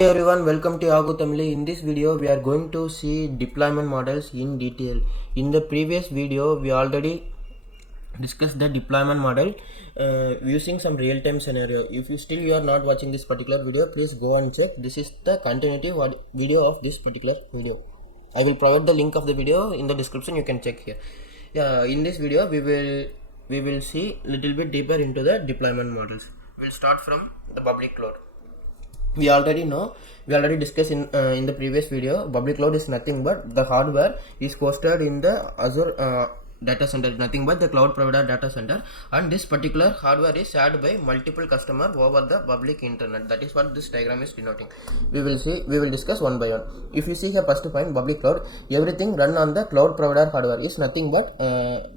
Hey everyone, welcome to YaguTamizhi. In this video, we are going to see deployment models in detail. In the previous video, we already discussed the deployment model using some real-time scenario. If you are not watching this particular video, please go and check. This is the continuity video of this particular video. I will provide the link of the video in the description. You can check here. In this video, we will see little bit deeper into the deployment models. We'll start from the public cloud. We already discussed in the previous video. Public cloud is nothing but the hardware is hosted in the Azure data center, nothing but the cloud provider data center, and this particular hardware is shared by multiple customer over the public internet. That is what this diagram is denoting. We will discuss one by one. If you see here, first point, public cloud, everything run on the cloud provider hardware is nothing but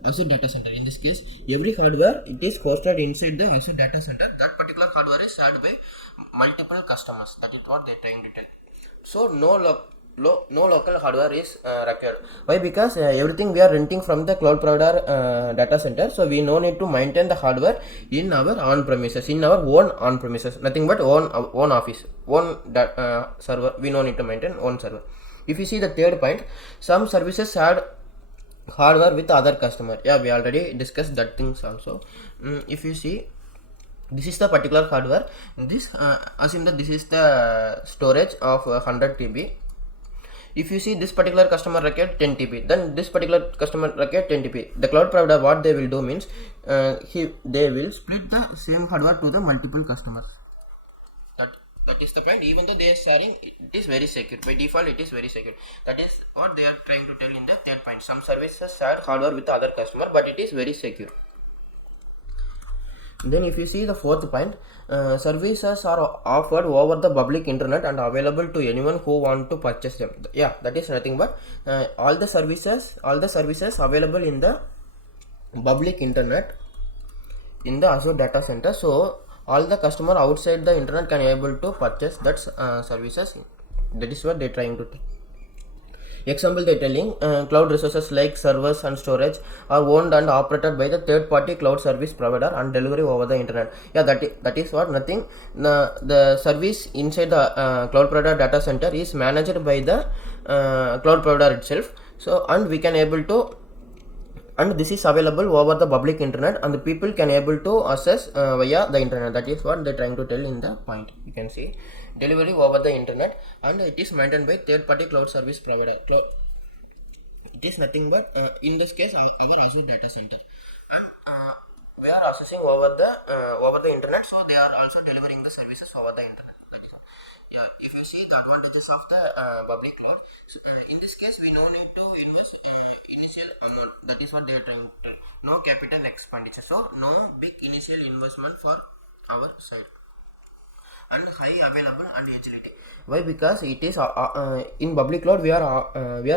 Azure data center. In this case, every hardware it is hosted inside the Azure data center. That particular hardware is shared by multiple customers. That is what they are trying to tell. So no local hardware is required. Why? Because everything we are renting from the cloud provider data center, so we no need to maintain the hardware in our on premises, in our own on premises, nothing but own office, own server. We no need to maintain own server. If you see the third point, some services had hardware with other customer. Yeah, we already discussed that things also. If you see, this is the particular hardware. This assume that this is the storage of 100 TB. If you see, this particular customer required 10 TB, then this particular customer required 10 TB. The cloud provider, what they will do means they will split the same hardware to the multiple customers. That is the point. Even though they are sharing, it is very secure. By default, it is very secure. That is what they are trying to tell in the third point. Some services share hardware with the other customer, but it is very secure. Then if you see the fourth point, services are offered over the public internet and available to anyone who want to purchase them. Yeah, that is nothing but all the services available in the public internet in the Azure data center. So all the customer outside the internet can able to purchase that services. That is what they are trying to tell. Example, they telling cloud resources like servers and storage are owned and operated by the third party cloud service provider and delivery over the internet. Yeah, that is what nothing. The service inside the cloud provider data center is managed by the cloud provider itself. So and we can able to, and this is available over the public internet and the people can able to access via the internet. That is what they are trying to tell in the point. You can see delivery over the internet, and it is maintained by third party cloud service provider. It is nothing but in this case our Azure data center, and we are accessing over the internet, so they are also delivering the services over the internet. Yeah, if you see the advantages of the public cloud, so, in this case we no need to invest initial amount. That is what they are trying to tell. No capital expenditure, so no big initial investment for our side, and high available and agility. Why? Because it is in public cloud we are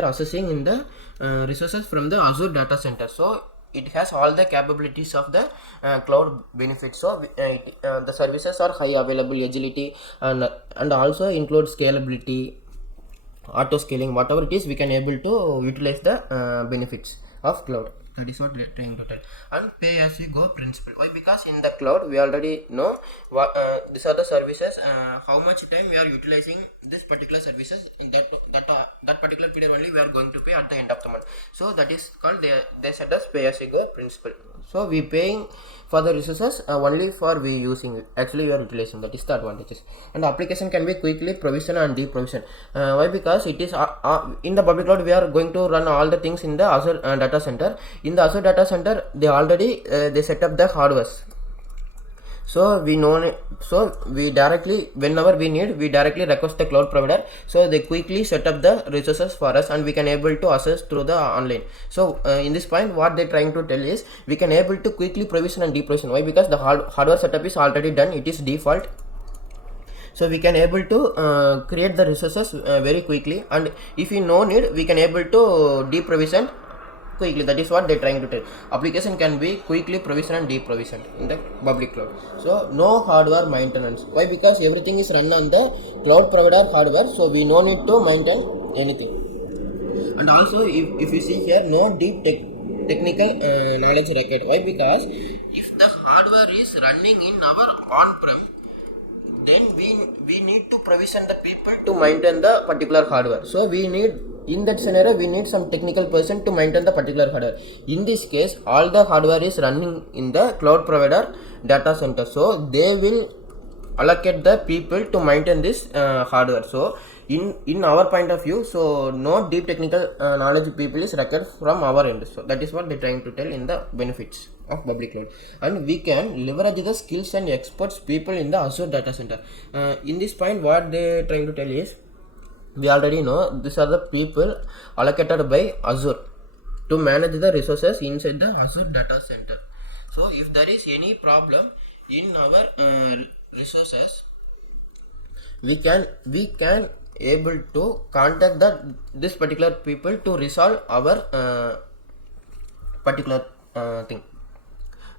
accessing in the resources from the Azure data center, so it has all the capabilities of the cloud benefits. So the services are high available, agility, and also include scalability, auto scaling, whatever it is, we can able to utilize the benefits of cloud. That is what we are trying to tell. And pay as you go principle. Why? Because in the cloud we already know what these are the services, how much time we are utilizing this particular services, that particular period only we are going to pay at the end of the month. So that is called, they set us pay as you go principle. So we paying for the resources only for we using it. Actually you are utilizing. That is the advantages. And application can be quickly provision and deprovision. Why? Because it is in the public cloud we are going to run all the things in the Azure data center. In the Azure data center they already they set up the hardwares, so we directly, whenever we need, we directly request the cloud provider, so they quickly set up the resources for us and we can able to access through the online. So in this point what they are trying to tell is we can able to quickly provision and deprovision. Why? Because the hardware setup is already done, it is default, so we can able to create the resources very quickly, and if we no need we can able to deprovision quickly. That is what they are trying to tell. Application can be quickly provisioned and deprovisioned in the public cloud. So no hardware maintenance. Why? Because everything is run on the cloud provider hardware, so we no need to maintain anything. And also if you see here, no deep technical knowledge required. Why? Because if the hardware is running in our on-prem, then we need to provision the people to maintain the particular hardware. So we need, in that scenario, we need some technical person to maintain the particular hardware. In this case, all the hardware is running in the cloud provider data center, so they will allocate the people to maintain this hardware. So in our point of view, so no deep technical knowledge people is required from our end. So that is what they're trying to tell in the benefits of public cloud. And we can leverage the skills and experts people in the Azure data center. In this point, what they're trying to tell is, we already know these are the people allocated by Azure to manage the resources inside the Azure data center. So if there is any problem in our resources, we can able to contact this particular people to resolve our particular thing.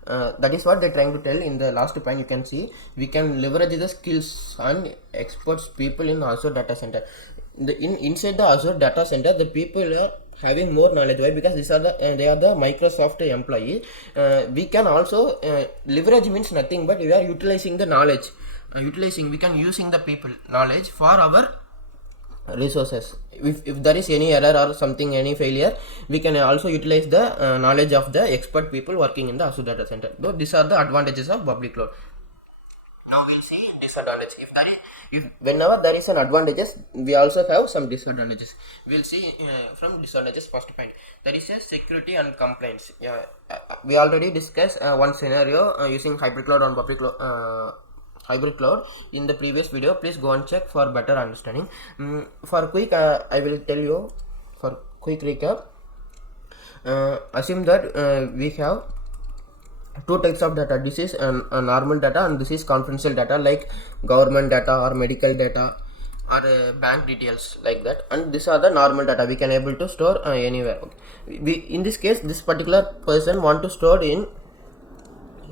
That is what they're trying to tell in the last point. You can see we can leverage the skills and experts people in Azure data center. Inside the Azure data center, the people are having more knowledge. Why? Because these are they are the Microsoft employees. We can also leverage means nothing but we are utilizing the knowledge. We can using the people knowledge for our resources. If there is any error or something, any failure, we can also utilize the knowledge of the expert people working in the Azure data center. So these are the advantages of public cloud. Now we'll see disadvantages. Whenever there is an advantages, we also have some disadvantages. We'll see from disadvantages. First point, there is a security and compliance. We already discussed one scenario using hybrid cloud on public cloud in the previous video. Please go and check for better understanding. For quick, I will tell you for quick recap. Assume that we have two types of data. This is a normal data and this is confidential data, like government data or medical data or bank details, like that. And these are the normal data we can able to store anywhere. Okay. In this case, this particular person want to store in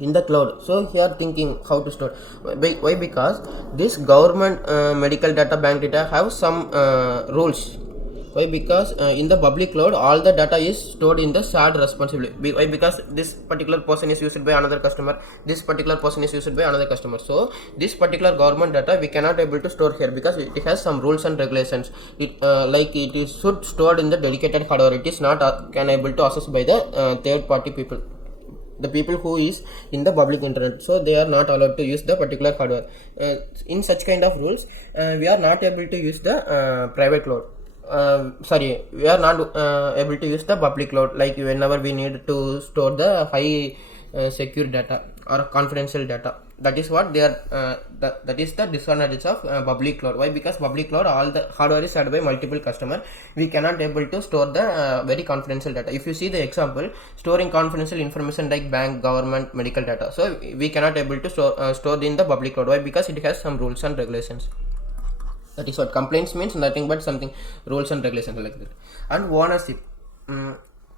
the cloud. So here thinking how to store. Why? Because this government medical data, bank data have some rules. Why? Because in the public cloud, all the data is stored in the shared responsibility. Why? Because this particular person is used by another customer, this particular person is used by another customer. So this particular government data we cannot able to store here because it has some rules and regulations. Like it is should stored in the dedicated hardware. It is not can able to access by the third party people, the people who is in the public internet. So they are not allowed to use the particular hardware. In such kind of rules, we are not able to use the private cloud. We are not able to use the public cloud, like whenever we need to store the high secure data or confidential data. That is what they are that is the disadvantage of public cloud. Why? Because public cloud, all the hardware is shared by multiple customer. We cannot able to store the very confidential data. If you see the example, storing confidential information like bank, government, medical data, so we cannot able to store in the public cloud. Why? Because it has some rules and regulations. That is what complaints means, nothing but something rules and regulations like that. And ownership,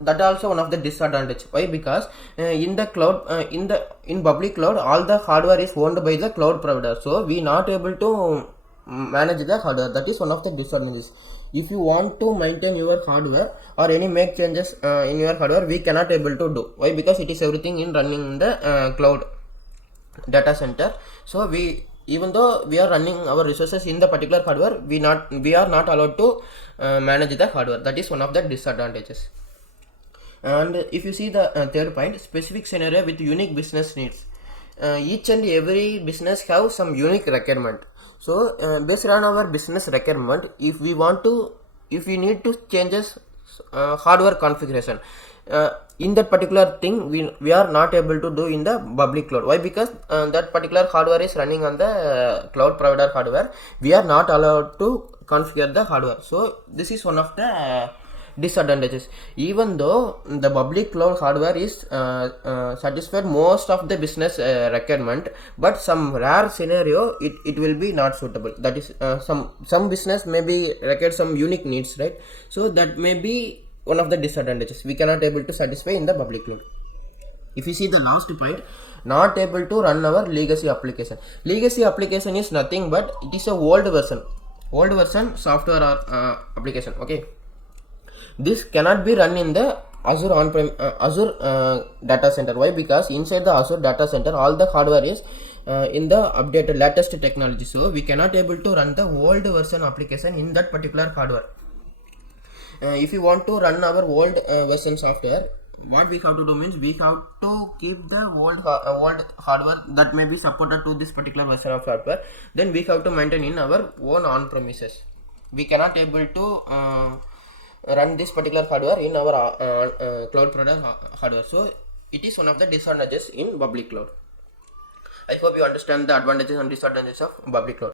that also one of the disadvantage. Why? Because in the cloud, in public cloud, all the hardware is owned by the cloud provider. So we not able to manage the hardware. That is one of the disadvantages. If you want to maintain your hardware or any make changes in your hardware, we cannot able to do. Why? Because it is everything in running in the cloud data center. So even though we are running our resources in the particular hardware, we are not allowed to manage the hardware. That is one of the disadvantages. And if you see the third point, specific scenario with unique business needs. Each and every business have some unique requirement. So based on our business requirement, if we need to changes hardware configuration, in that particular thing we are not able to do in the public cloud. Why? Because that particular hardware is running on the cloud provider hardware. We are not allowed to configure the hardware. So this is one of the disadvantages. Even though the public cloud hardware is satisfied most of the business requirement, but some rare scenario it will be not suitable. That is some business maybe require some unique needs, right? So that may be one of the disadvantages. We cannot able to satisfy in the public cloud. If you see the last point, not able to run our legacy application. Legacy application is nothing but it is a old version software or application. Okay, this cannot be run in the Azure on-prem Azure data center. Why? Because inside the Azure data center, all the hardware is in the updated latest technology. So we cannot able to run the old version application in that particular hardware. If you want to run our old version software, what we have to do means we have to keep the old hardware that may be supported to this particular version of hardware. Then we have to maintain in our own on premises. We cannot able to run this particular hardware in our cloud product hardware. So it is one of the disadvantages in public cloud. I hope you understand the advantages and disadvantages of public cloud.